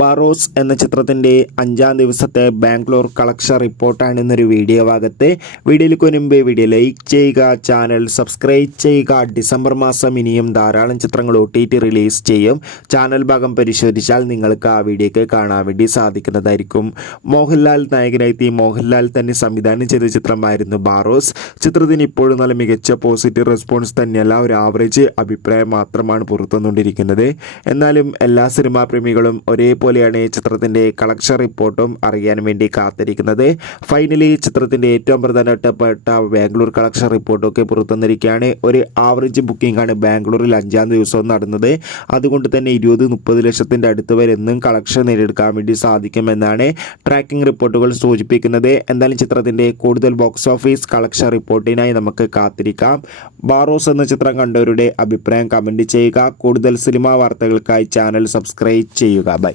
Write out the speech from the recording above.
ബാറോസ് എന്ന ചിത്രത്തിൻ്റെ 5-ാം ദിവസത്തെ ബാംഗ്ലൂർ കളക്ഷൻ റിപ്പോർട്ടാണ് ഇന്നൊരു വീഡിയോ ഭാഗത്ത്. വീഡിയോയിലേക്ക് മുൻപ് വീഡിയോ ലൈക്ക് ചെയ്യുക, ചാനൽ സബ്സ്ക്രൈബ് ചെയ്യുക. ഡിസംബർ മാസം ഇനിയും ധാരാളം ചിത്രങ്ങൾ OTT റിലീസ് ചെയ്യും. ചാനൽ ഭാഗം പരിശോധിച്ചാൽ നിങ്ങൾക്ക് ആ വീഡിയോയ്ക്ക് കാണാൻ വേണ്ടി സാധിക്കുന്നതായിരിക്കും. മോഹൻലാൽ നായകനായി മോഹൻലാൽ തന്നെ സംവിധാനം ചെയ്ത ചിത്രമായിരുന്നു ബാറോസ്. ചിത്രത്തിന് ഇപ്പോഴും നല്ല മികച്ച പോസിറ്റീവ് റെസ്പോൺസ് തന്നെയല്ല, ഒരു ആവറേജ് അഭിപ്രായം മാത്രമാണ് പുറത്തുവന്നുകൊണ്ടിരിക്കുന്നത്. എന്നാലും എല്ലാ സിനിമാ പ്രേമികളും ഒരേപോലെയാണ് ചിത്രത്തിൻ്റെ കളക്ഷൻ റിപ്പോർട്ടും അറിയാൻ വേണ്ടി കാത്തിരിക്കുന്നത്. ഫൈനലി ചിത്രത്തിൻ്റെ ഏറ്റവും പ്രധാനപ്പെട്ട ബാംഗ്ലൂർ കളക്ഷൻ റിപ്പോർട്ടൊക്കെ പുറത്തുവന്നിരിക്കുകയാണ്. ഒരു ആവറേജ് ബുക്കിംഗ് ആണ് ബാംഗ്ലൂരിൽ 5-ാം ദിവസവും നടന്നത്. അതുകൊണ്ട് തന്നെ 20-30 ലക്ഷത്തിൻ്റെ അടുത്ത് വരെ എന്നും കളക്ഷൻ നേടിയെടുക്കാൻ വേണ്ടി സാധിക്കുമെന്നാണ് ട്രാക്കിംഗ് റിപ്പോർട്ടുകൾ സൂചിപ്പിക്കുന്നത്. എന്തായാലും ചിത്രത്തിൻ്റെ കൂടുതൽ ബോക്സ് ഓഫീസ് കളക്ഷൻ റിപ്പോർട്ടിനായി നമുക്ക് കാത്തിരിക്കാം. ബാറോസ് എന്ന ചിത്രം കണ്ടവരുടെ അഭിപ്രായം കമൻറ്റ് ചെയ്യുക. കൂടുതൽ സിനിമാ വാർത്തകൾക്കായി ചാനൽ സബ്സ്ക്രൈബ് ചെയ്യുക. ബൈ.